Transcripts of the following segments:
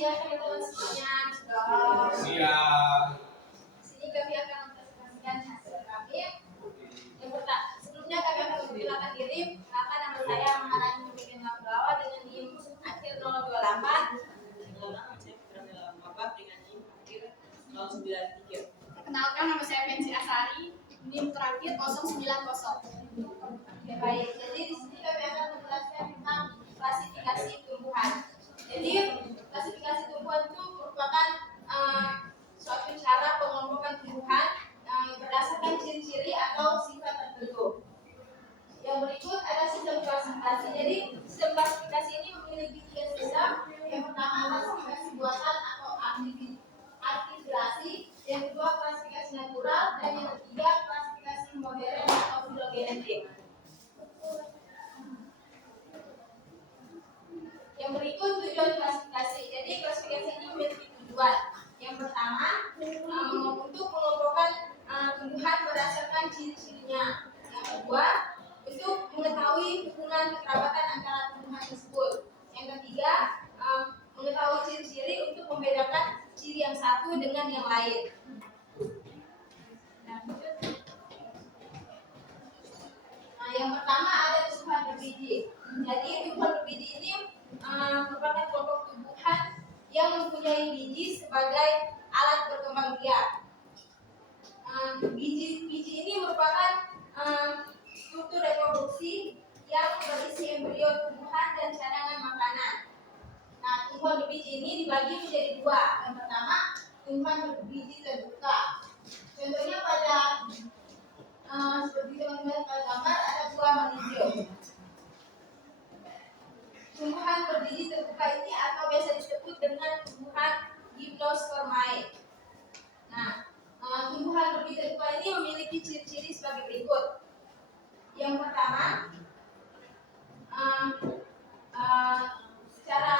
siang teman-teman semuanya. Siang. Sini kami akan mempresentasikan hasil kami. Yang pertama, sebelumnya kami akan memperkenalkan diri. Perkenalkan, nama saya Maharani Muhammad Abdullah dengan NIM akhir 028. Dengan NIM akhir 093. Perkenalkan, nama saya Bensi Asari, NIM terakhir 090. Oke, baik. Jadi di sini kami akan menjelaskan tentang klasifikasi tumbuhan. Jadi klasifikasi tumbuhan itu merupakan suatu cara pengelompokan tumbuhan berdasarkan ciri-ciri atau sifat tertentu. Yang berikut ada sistem klasifikasi. Jadi sistem klasifikasi ini memiliki 3 sistem. Yang pertama klasifikasi buatan atau aktivasi, yang kedua klasifikasi natural, dan yang ketiga klasifikasi modern atau filogenetik. Yang berikut tujuan klasifikasi. Jadi klasifikasi ini memiliki tujuan. Yang pertama untuk mengelompokkan tumbuhan berdasarkan ciri-cirinya. Yang kedua untuk mengetahui hubungan kekerabatan antara tumbuhan tersebut. Yang ketiga mengetahui ciri-ciri untuk membedakan ciri yang satu dengan yang lain. Nah, yang pertama ada tumbuhan berbiji. Jadi tumbuhan berbiji ini merupakan kelompok tumbuhan yang mempunyai biji sebagai alat berkembang biak. Biji ini merupakan struktur reproduksi yang berisi embrio tumbuhan dan cadangan makanan. Nah, tumbuhan berbiji ini dibagi menjadi 2. Yang pertama, tumbuhan berbiji terbuka. Contohnya pada seperti teman-teman pada gambar ada buah melinjo. Tumbuhan berbiji terbuka ini atau biasa disebut dengan tumbuhan Gymnospermae. Nah, tumbuhan berbiji terbuka ini memiliki ciri-ciri sebagai berikut. Yang pertama, secara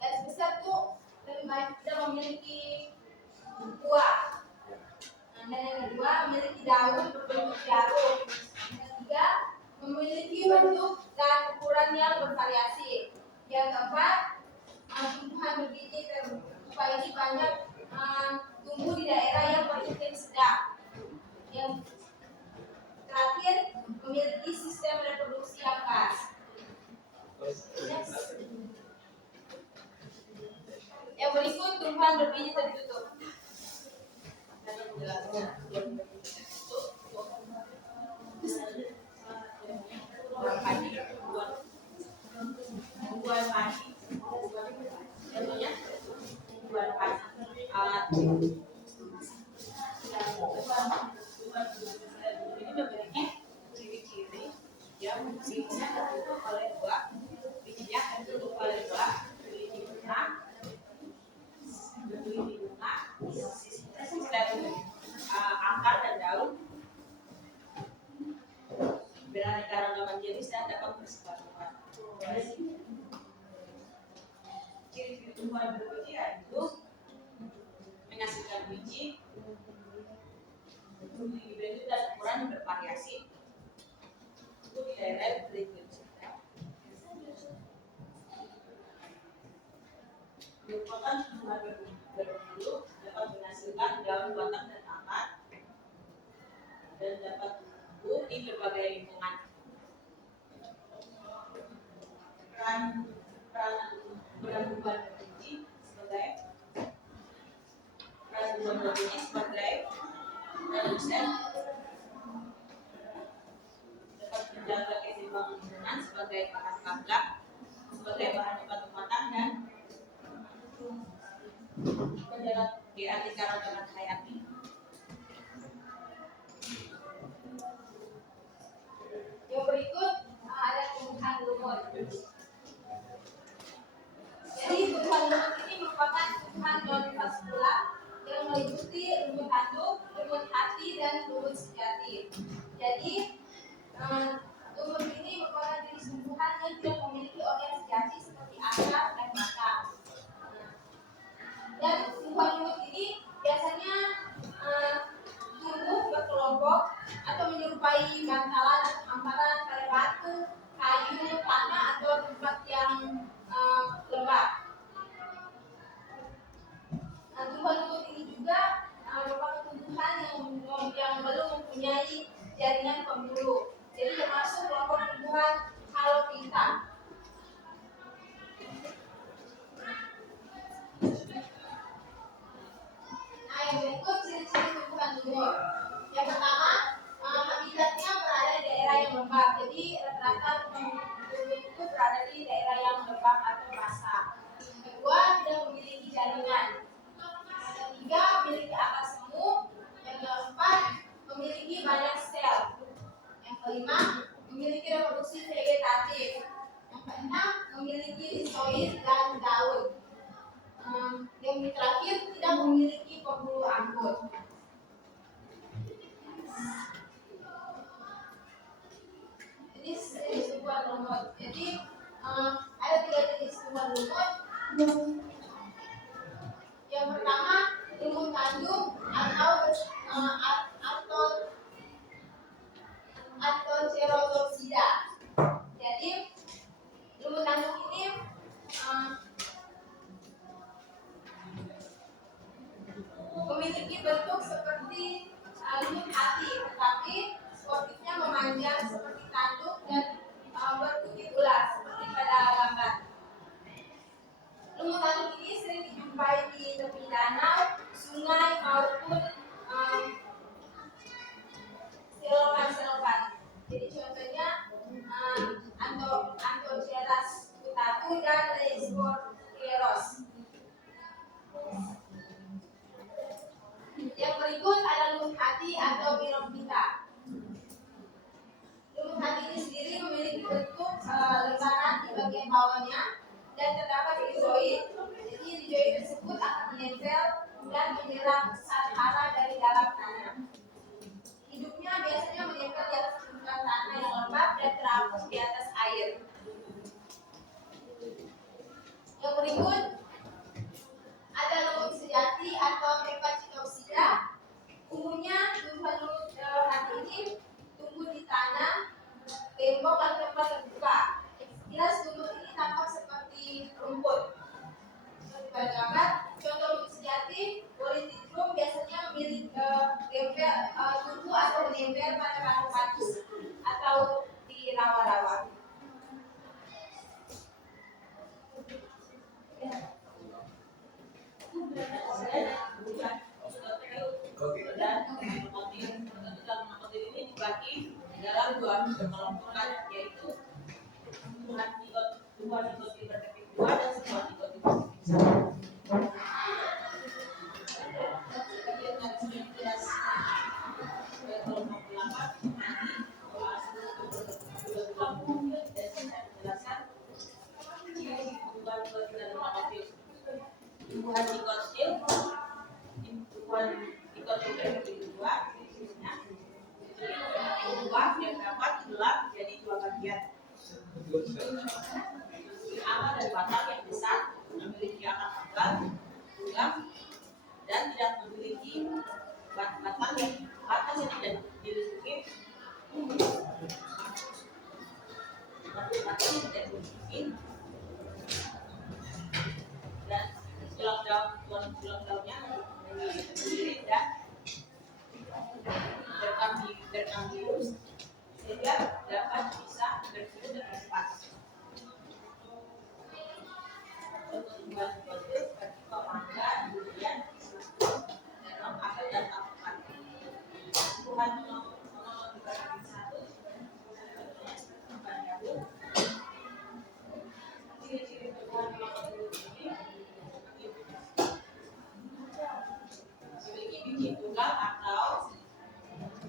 garis besar tuh lebih baik tidak memiliki buah. Dan yang kedua memiliki daun berbentuk jarum. Yang ketiga memiliki bentuk dan ukuran yang bervariasi. Yang keempat, tumbuhan berbiji terbuka ini banyak tumbuh di daerah yang beriklim sedang. Yang terakhir memiliki sistem reproduksi yang khas. Yang berikut tumbuhan berbiji tertutup. Tumbuhan padi, contohnya tumbuhan padi. Ini memiliki ciri-ciri yang bijinya tertutup oleh buah, bijinya tertutup oleh buah, memiliki bunga, sistem akar dan daun, beraneka ragaman jenis dan dapat bersifat-sifat. Ciri-ciri tumbuhan berbiji yaitu menghasilkan biji, bentuk dan ukuran yang bervariasi, itu di daerah berikut. Merupakan tumbuhan berbulu, dapat menghasilkan daun, batang dan akar, dan dapat tumbuh di berbagai lingkungan. Peran tumbuhan berbiji sebagai produsen, dapat menjaga keseimbangan lingkungan sebagai bahan panggang, sebagai bahan obat obatan dan menjaga keanekaragaman hayati. Yang berikut ada tumbuhan lumut. Jadi tumbuhan lumut ini merupakan tumbuhan non-vaskular yang meliputi lumut tanduk, lumut hati, dan lumut sejati. Jadi lumut ini merupakan jenis tumbuhan yang tidak memiliki organ sejati seperti akar dan batang. Dan tumbuhan lumut ini biasanya tumbuh berkelompok atau menyerupai bantalan atau hamparan pada batu, kayu, tanah atau tempat yang lembab. mempunyai jaringan pembuluh. Jadi termasuk kelompok tumbuhan halophyta. Nah, yang berikut ciri-ciri tumbuhan lumut. Yang pertama, habitatnya berada di daerah yang lembab. Jadi rata-rata lumut itu berada di daerah yang lembab atau basah. Yang kedua, tidak memiliki jaringan. Yang ketiga, memiliki akar semu. Yang keempat, memiliki banyak sel. Yang kelima, memiliki reproduksi vegetatif. Yang keenam, memiliki rizoid dan daun. Yang terakhir, tidak memiliki pembuluh angkut. Jadi jenis tumbuhan lumut. Jadi ada 3 jenis tumbuhan lumut. Yang pertama, lumut tanduk atau Ceratopsida. Jadi lumut tanduk ini memiliki bentuk seperti lumut hati, tetapi sportifnya memanjang seperti tanduk dan berkutit ular seperti pada gambar. Lumut tanduk ini sering dijumpai di tepi danau, sungai maupun selokan. Jadi contohnya Anthoceras putaku dan Leisporeros. Yang berikut ada lumut hati atau Mirophyta. Lumut hati ini sendiri memiliki bentuk lingkaran di bagian bawahnya dan terdapat rizoid. Jadi rizoid tersebut akan menempel dan menyerap zat hara dari dalam tanah. Hidupnya biasanya menempel di atas permukaan tanah yang lembab dan terapung di atas air. Yang berikut ada lumut sejati atau Hepatopsida. Umumnya tumbuhan lumut hati ini tumbuh di tanah, tembok atau tempat terbuka. Jelas lumut ini tampak seperti rumput. Seperti pada gambar, contoh lumut sejati, Polytrichum biasanya memiliki tumbuh atau menempel pada batu-batu atau di rawa-rawa. Dan ini dibagi dalam 2 kelompokan, yaitu tumbuhan zigoti bertipik 2 dan zigoti bertipik 1. Tumbuhan zikotil, tumbuhan zikotil bertipik 2, ciri-cirinya yang dapat dibelah jadi 2 bagian. Akar dan batang yang besar, memiliki akar tebal, bulat, dan tidak memiliki batang yang tidak dilindungi. Batang yang tidak dilindungi. Dan tulang daunnya sendiri dan berkam bius sehingga dapat bisa bertumbuh dengan cepat. Untuk tumbuhan zikotil seperti mangga, durian, terong, apel, dan alpukat. Tumbuhan monokotyledon bertipik 1, contohnya seperti gabus. Ciri-ciri tumbuhan monokotyledon ini memiliki biji tunggal atau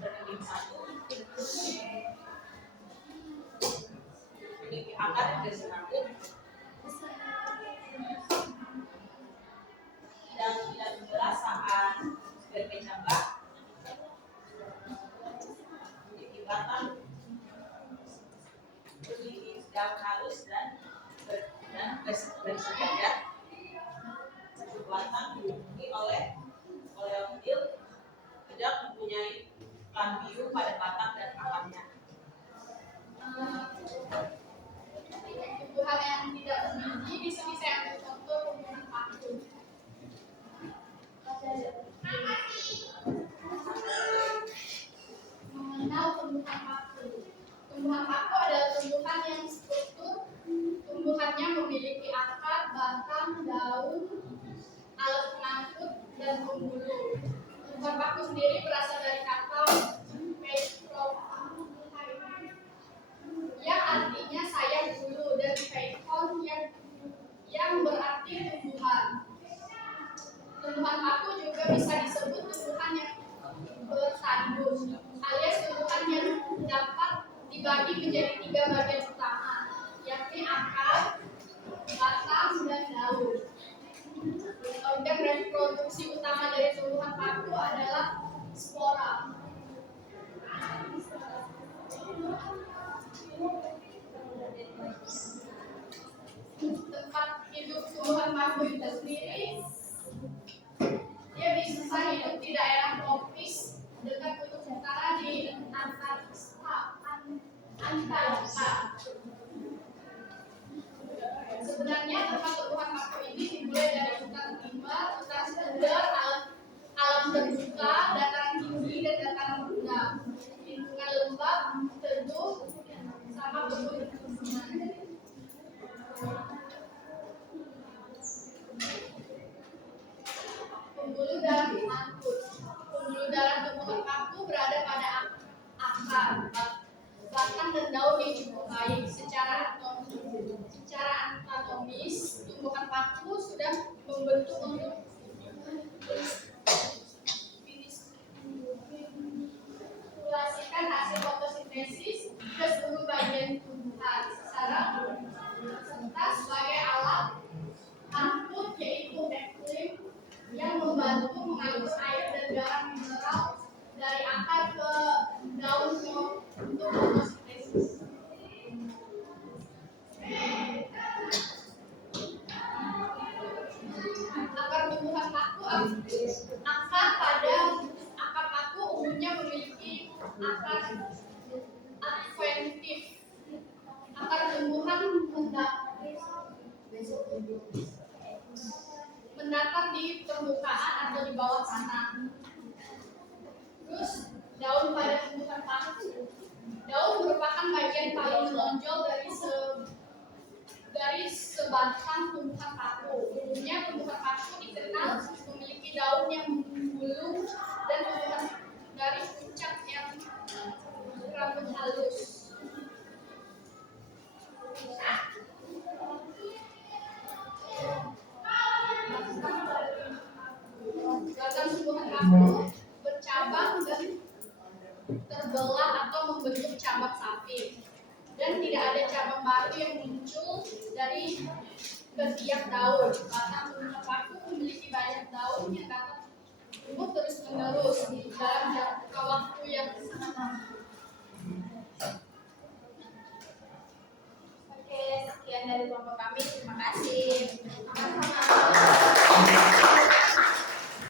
bertipik 1, memiliki akar yang berserabut dan tidak bergerak saat berkecambah, memiliki batang, memiliki daun halus dan bersejajar. Batang dilindungi oleh oleodil, tidak mempunyai kambium pada batang dan akarnya. Tumbuhan yang tidak berbiji di sini saya ambil contoh tumbuhan paku. dan pembuluh. Tumbuhan paku sendiri berasal dari kata peitron yang artinya sayap bulu dan peiton yang berarti tumbuhan. Tumbuhan paku juga bisa disebut tumbuhan yang bertandus, alias tumbuhan yang dapat dibagi menjadi 3 bagian utama, yakni akar, batang, dan daun. Organ reproduksi utama dari tumbuhan paku adalah spora. Tempat hidup tumbuhan paku itu sendiri, dia bisa hidup di daerah tropis dekat kutub utara di Antartika. Sebenarnya tempat tumbuhan paku ini dimulai dari hutan timur, hutan sekedar, alam terbuka, dataran tinggi dan dataran rendah, lingkungan lembab, teduh, sama pegunungan. Pembuluh darah akut. Pembuluh darah tumbuhan paku berada pada akar, batang dan daun yang cukup baik. Secara anatomis, tumbuhan paku sudah membentuk untuk mensimulasikan hasil fotosintesis ke seluruh bagian tumbuhan serta sebagai alat angkut yaitu eklim yang membantu mengalirkan air dan garam mineral dari akar ke daun untuk fotosintesis. Akar tumbuhan paku, akar paku umumnya memiliki akar adventif. Akar tumbuhan mendatar di permukaan atau di bawah tanah. Terus daun pada tumbuhan paku. Daun merupakan bagian paling menonjol dari sebatang tumbuhan paku. Umumnya tumbuhan paku dikenal memiliki daun yang membulu dan tumbuhan dari puncak yang rambut halus. Batang tumbuhan paku bercabang dan terbelah atau membentuk cabang samping, dan tidak ada cabang baru yang muncul dari ketiak daun. Batang tumbuhan paku memiliki banyak daun yang dapat tumbuh terus-menerus dalam jangka waktu yang sangat lama. Oke, sekian dari kelompok kami. Terima kasih.